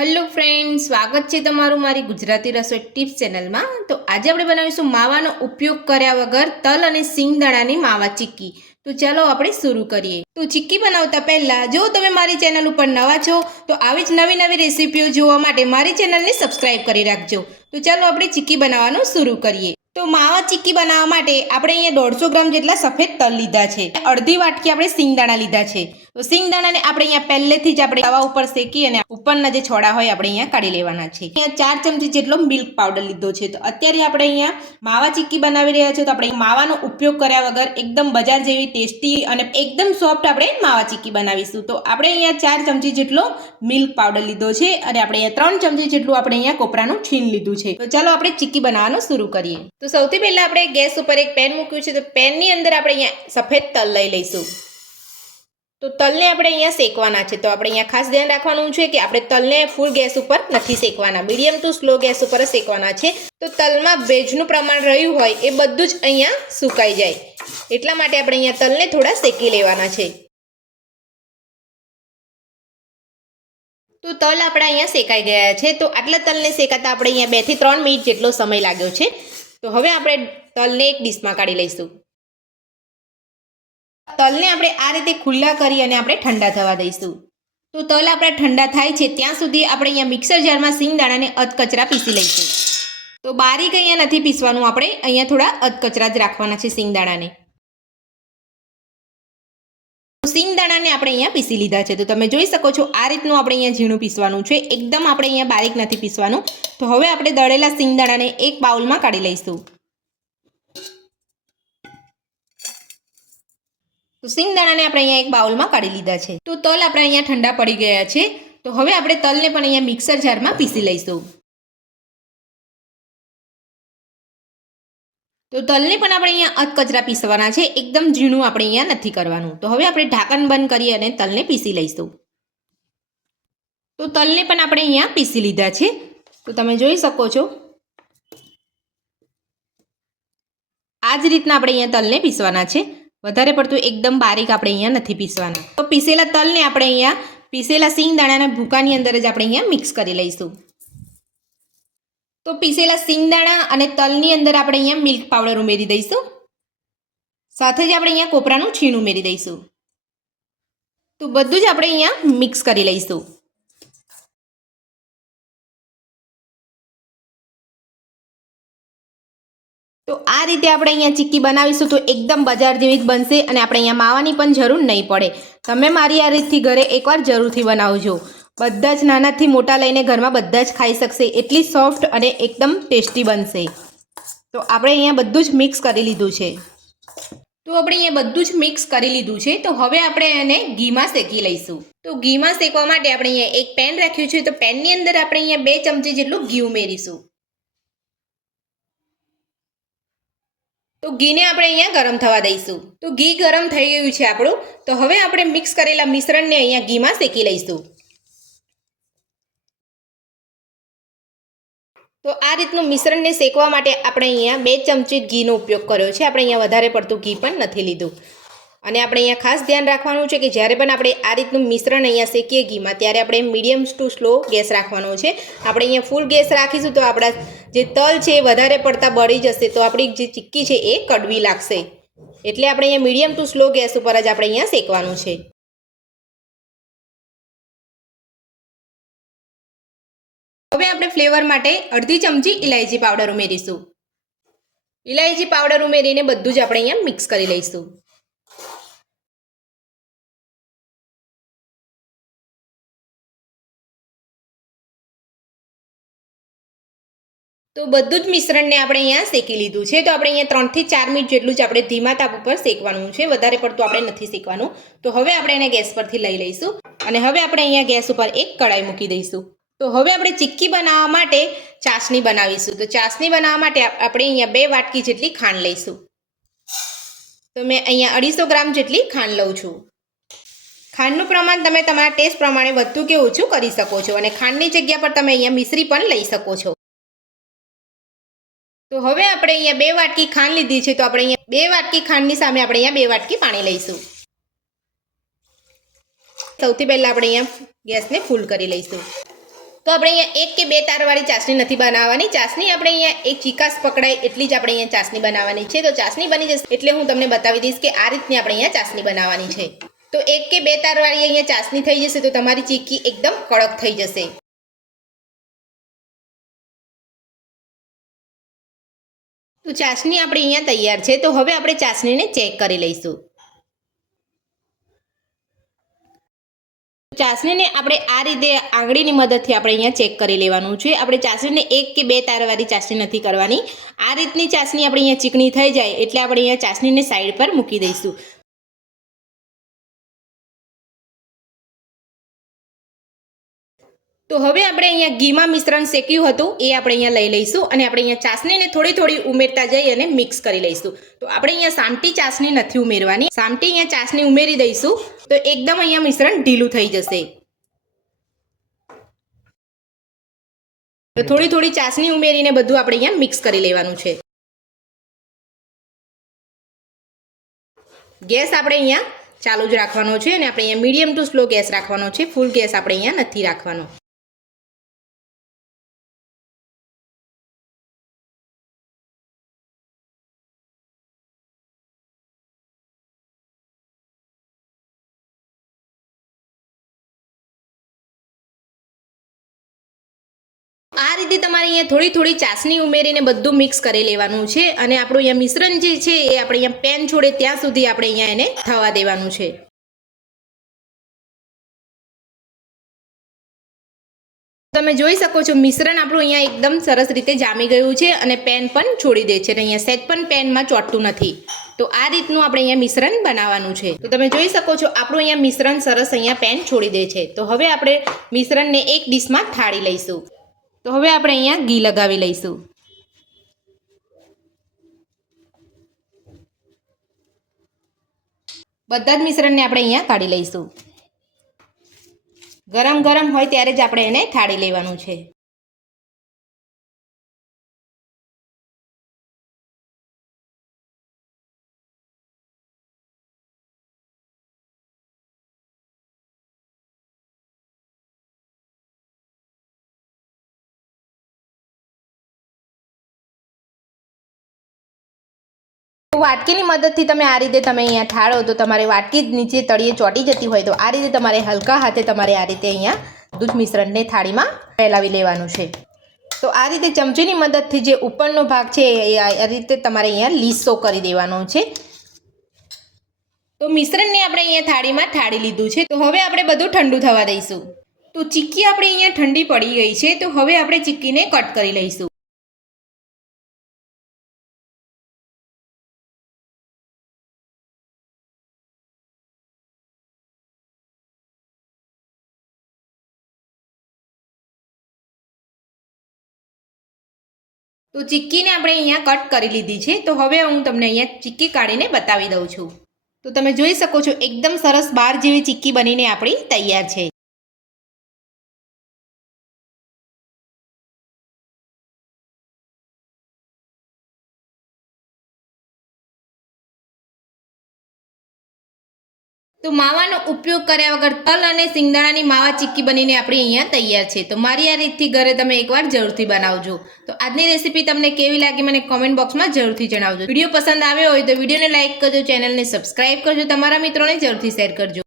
Hello friend, સ્વાગત છે તમારું મારી ગુજરાતી રસોઈ ટિપ્સ ચેનલમાં। તો આજે આપણે બનાવીશું માવાનો ઉપયોગ કર્યા વગર તલ અને સિંગદાણાની માવા ચીક્કી। તો ચાલો આપણે શરૂ કરીએ। તો ચીક્કી બનાવતા પહેલાં જો તમે મારી ચેનલ ઉપર નવા છો તો આવી જ નવી રેસીપીઓ જોવા માટે મારી ચેનલને સબસ્ક્રાઇબ કરી રાખજો। તો ચાલો આપણે ચીક્કી બનાવવાનું શરૂ કરીએ। તો માવા ચીક્કી બનાવવા માટે આપણે અહીંયા 150 ગ્રામ જેટલા સફેદ તલ લીધા છે, અડધી વાટકી આપણે સિંગદાણા લીધા છે। તો સિંગદાણાને આપણે અહીંયા પહેલેથી જ આપણે તવા ઉપર શેકી અને ઉપરના જે છોડા હોય આપણે અહીંયા કાઢી લેવાના છે। અહીંયા 4 ચમચી જેટલો મિલ્ક પાવડર લીધો છે। તો અત્યારે આપણે અહીંયા માવા ચીક્કી બનાવી રહ્યા છે, તો આપણે માવાનો ઉપયોગ કર્યા વગર એકદમ બજાર જેવી ટેસ્ટી અને એકદમ સોફ્ટ આપણે માવા ચીક્કી બનાવીશું। તો આપણે અહીંયા 4 ચમચી જેટલો મિલ્ક પાવડર લીધો છે અને આપણે અહીંયા 3 ચમચી જેટલું આપણે અહીંયા કોપરાનું છીણ લીધું છે। તો ચાલો આપણે ચીક્કી બનાવવાનું શરૂ કરીએ। તો સૌથી પહેલા આપણે ગેસ ઉપર એક પેન મૂક્યું છે। તો પેનની અંદર આપણે અહીંયા સફેદ તલ લઈ લઈશું। તો તલને આપણે અહીંયા શેકવાના છે। તો આપણે અહીંયા ખાસ ધ્યાન રાખવાનું છે કે આપણે તલને ફૂલ ગેસ ઉપર નથી શેકવાના, મીડિયમ ટુ સ્લો ગેસ ઉપર જ શેકવાના છે। તો તલમાં ભેજનું પ્રમાણ રહ્યું હોય એ બધું જ અહીંયા સુકાઈ જાય, એટલા માટે આપણે અહીંયા તલને થોડા શેકી લેવાના છે। તો તલ આપણા અહીંયા શેકાઈ ગયા છે। તો આટલા તલને શેકાતા આપણે અહીંયા 2 થી 3 મિનિટ જેટલો સમય લાગ્યો છે। તો હવે આપણે તલને એક ડીશમાં કાઢી લઈશું। તલને આપણે આ રીતે ખુલ્લા કરી અને આપણે ઠંડા થવા દઈશું। તો તલ આપણા ઠંડા થાય છે ત્યાં સુધી આપણે અહીંયા મિક્સર જારમાં સિંગદાણાને અધકચરા પીસી લઈશું। તો બારીક અહીંયા નથી પીસવાનું, આપણે અહીંયા થોડા અધકચરા જ રાખવાના છે સિંગદાણાને। સિંગદાણાને આપણે અહીંયા પીસી લીધા છે। તો તમે જોઈ શકો છો આ રીતનું આપણે અહીંયા ઝીણું પીસવાનું છે, એકદમ આપણે અહીંયા બારીક નથી પીસવાનું। તો હવે આપણે દળેલા સિંગદાણાને એક બાઉલમાં કાઢી લઈશું। તો સિંગદાણાને આપણે અહીંયા એક બાઉલમાં કાઢી લીધા છે। તો તલ આપણે અહીંયા ઠંડા પડી ગયા છે। તો હવે આપણે તલને પણ અહીંયા મિક્સર જારમાં પીસી લઈશું। તો તલને પણ આપણે અહીંયા અધકચરા પીસવાના છે, એકદમ ઝીણું આપણે અહીંયા નથી કરવાનું। તો હવે આપણે ઢાંકણ બંધ કરી અને તલને પીસી લઈશું। તો તલને પણ આપણે અહીંયા પીસી લીધા છે। તો તમે જોઈ શકો છો આ જ રીતના આપણે અહીંયા તલને પીસવાના છે, વધારે પડતું એકદમ બારીક આપણે અહીંયા નથી પીસવાના। તો પીસેલા તલને આપણે અહીંયા પીસેલા સિંગદાણાના ભૂકાની અંદર જ આપણે અહીંયા મિક્સ કરી લઈશું। તો પીસેલા સિંગદાણા અને તલની અંદર આપણે અહીંયા મિલ્ક પાવડર ઉમેરી દઈશું, સાથે જ આપણે અહીંયા કોપરાનું છીણ ઉમેરી દઈશું। તો બધું જ આપણે અહીંયા મિક્સ કરી લઈશું। તો આ રીતે આપણે અહીંયા ચીક્કી બનાવીશું તો એકદમ બજાર જેવી જ બનશે અને આપણે અહીંયા માવાની પણ જરૂર નહીં પડે। તમે મારી આ રીતથી ઘરે એકવાર જરૂરથી બનાવજો, બધા જ નાનાથી મોટા લઈને ઘરમાં બધા જ ખાઈ શકશે, એટલી સોફ્ટ અને એકદમ ટેસ્ટી બનશે। તો આપણે અહીંયા બધું જ મિક્સ કરી લીધું છે। તો આપણે અહીંયા બધું જ મિક્સ કરી લીધું છે। તો હવે આપણે એને ઘીમાં શેકી લઈશું। તો ઘીમાં શેકવા માટે આપણે અહીંયા એક પેન રાખ્યું છે। તો પેનની અંદર આપણે અહીંયા 2 ચમચી જેટલું ઘી ઉમેરીશું। તો ઘીને આપણે અહીંયા ગરમ થવા દઈશું। તો ઘી ગરમ થઈ ગયું છે આપણું। તો હવે આપણે મિક્સ કરેલા મિશ્રણને અહીંયા ઘીમાં શેકી લઈશું। તો આ રીતનું મિશ્રણને શેકવા માટે આપણે અહીંયા 2 ચમચી ઘીનો ઉપયોગ કર્યો છે, આપણે અહીંયા વધારે પડતું ઘી પણ નથી લીધું। અને આપણે અહીંયા ખાસ ધ્યાન રાખવાનું છે કે જ્યારે પણ આપણે આ રીતનું મિશ્રણ અહીંયા શેકીએ ઘીમાં ત્યારે આપણે મીડિયમ ટુ સ્લો ગેસ રાખવાનો છે। આપણે અહીંયા ફૂલ ગેસ રાખીશું તો આપણા જે તલ છે એ વધારે પડતા બળી જશે, તો આપણી જે ચીક્કી છે એ કડવી લાગશે, એટલે આપણે અહીંયા મીડિયમ ટુ સ્લો ગેસ ઉપર જ આપણે અહીંયા શેકવાનું છે। હવે આપણે ફ્લેવર માટે અડધી ચમચી ઇલાયચી પાવડર ઉમેરીશું। ઇલાયચી પાવડર ઉમેરીને બધું જ આપણે અહીંયા મિક્સ કરી લઈશું। તો બધું જ મિશ્રણને આપણે અહીંયા શેકી લીધું છે। તો આપણે અહીંયા 3 થી 4 મિનિટ જેટલું જ આપણે ધીમા તાપ ઉપર શેકવાનું છે, વધારે પડતું આપણે નથી શેકવાનું। તો હવે આપણે એને ગેસ પરથી લઈ લઈશું અને હવે આપણે અહીંયા ગેસ ઉપર એક કડાઈ મૂકી દઈશું। તો હવે આપણે ચીક્કી બનાવવા માટે ચાસણી બનાવીશું। તો ચાસણી બનાવવા માટે આપણે અહીંયા 2 વાટકી જેટલી ખાંડ લઈશું। તો મેં અહીંયા 250 ગ્રામ જેટલી ખાંડ લઉં છું। ખાંડનું પ્રમાણ તમે તમારા ટેસ્ટ પ્રમાણે વધુ કે ઓછું કરી શકો છો અને ખાંડની જગ્યા પર તમે અહીંયા મિશ્રી પણ લઈ શકો છો। તો હવે આપણે અહીંયા 2 વાટકી ખાંડ લીધી છે। તો આપણે અહીંયા 2 વાટકી ખાંડની સામે આપણે અહીંયા 2 વાટકી પાણી લઈશું। સૌથી પહેલાં આપણે અહીંયા ગેસને ફૂલ કરી લઈશું। તો આપણે અહીંયા 1 કે 2 તારવાળી ચાસણી નથી બનાવવાની. ચાસણી આપણે અહીંયા એક ચીકાશ પકડાય એટલી જ આપણે અહીંયા ચાસણી બનાવવાની છે. તો ચાસણી બની જશે એટલે હું તમને બતાવી દઈશ કે આ રીતની આપણે અહીંયા ચાસણી બનાવવાની છે. તો 1 કે 2 તારવાળી અહીંયા ચાસણી થઈ જશે તો તમારી ચીક્કી એકદમ કડક થઈ જશે. તો ચાસણી આપણી અહીંયા તૈયાર છે. તો હવે આપણે ચાસણીને ચેક કરી લઈશું. ચાસણીને આપણે આ રીતે આંગળીની મદદથી આપણે અહીંયા ચેક કરી લેવાનું છે. આપણે ચાસણીને 1 કે 2 તારવાળી ચાસણી નથી કરવાની. આ રીતની ચાસણી આપણે અહીંયા ચીકણી થઈ જાય એટલે આપણે અહીંયા ચાસણીને સાઈડ પર મૂકી દઈશું. તો હવે આપણે અહીંયા ઘીમાં મિશ્રણ શેક્યું હતું એ આપણે અહીંયા લઈ લઈશું અને આપણે અહીંયા ચાસણીને થોડી થોડી ઉમેરતા જઈ અને મિક્સ કરી લઈશું. તો આપણે અહીંયા સામટી ચાસણી નથી ઉમેરવાની. સામટી અહીંયા ચાસણી ઉમેરી દઈશું તો એકદમ અહીંયા મિશ્રણ ઢીલું થઈ જશે. તો થોડી થોડી ચાસણી ઉમેરીને બધું આપણે અહીંયા મિક્સ કરી લેવાનું છે. ગેસ આપણે અહીંયા ચાલુ જ રાખવાનો છે અને આપણે અહીંયા મીડિયમ ટુ સ્લો ગેસ રાખવાનો છે. ફૂલ ગેસ આપણે અહીંયા નથી રાખવાનો. આ રીતે તમારે અહીંયા થોડી થોડી ચાસણી ઉમેરીને બધું મિક્સ કરી લેવાનું છે અને આપણું અહીંયા મિશ્રણ જે છે એ આપણે અહીંયા પેન છોડે ત્યાં સુધી આપણે અહીંયા એને થવા દેવાનું છે. તમે જોઈ શકો છો મિશ્રણ આપણું અહીંયા એકદમ સરસ રીતે જામી ગયું છે અને પેન પણ છોડી દે છે અને અહીંયા સેજ પણ પેનમાં ચોંટતું નથી. તો આ રીતનું આપણે અહીંયા મિશ્રણ બનાવવાનું છે. તો તમે જોઈ શકો છો આપણું અહીંયા મિશ્રણ સરસ અહીંયા પેન છોડી દે છે. તો હવે આપણે મિશ્રણને એક ડીશમાં ઠાળી લઈશું. તો હવે આપણે અહીંયા ઘી લગાવી લઈશું. બધા જ મિશ્રણને આપણે અહીંયા કાઢી લઈશું. ગરમ ગરમ હોય ત્યારે જ આપણે એને ઠાળી લેવાનું છે. વાટકીની મદદથી તમે આ રીતે તમે અહીંયા ઠાળો તો તમારે વાટકી નીચે તળિયે ચોંટી જતી હોય તો આ રીતે તમારે હલકા હાથે તમારે આ રીતે અહીંયા દૂધ મિશ્રણને થાળીમાં ફેલાવી લેવાનું છે. તો આ રીતે ચમચીની મદદથી જે ઉપરનો ભાગ છે એ આ રીતે તમારે અહીંયા લીસો કરી દેવાનો છે. તો મિશ્રણને આપણે અહીંયા થાળીમાં ઠાળી લીધું છે. તો હવે આપણે બધું ઠંડુ થવા દઈશું. તો ચીક્કી આપણી અહીંયા ઠંડી પડી ગઈ છે. તો હવે આપણે ચીક્કીને કટ કરી લઈશું. તો ચીક્કીને આપણે અહીંયા કટ કરી લીધી છે. તો હવે હું તમને અહીંયા ચીક્કી કાઢીને બતાવી દઉં છું. તો તમે જોઈ શકો છો એકદમ સરસ બાર જેવી ચીક્કી બનીને આપણી તૈયાર છે. તો માવાનો ઉપયોગ કર્યા વગર તલ અને સિંગદાણાની માવા ચીક્કી બનીને આપણી અહીંયા તૈયાર છે. તો મારી આ રીતથી ઘરે તમે એકવાર જરૂરથી બનાવજો. તો આજની રેસીપી તમને કેવી લાગી મને કોમેન્ટ બોક્સમાં જરૂરથી જણાવજો. વિડીયો પસંદ આવ્યો હોય તો વિડીયોને લાઇક કરજો, ચેનલને સબસ્ક્રાઇબ કરજો, તમારા મિત્રોને જરૂરથી શેર કરજો.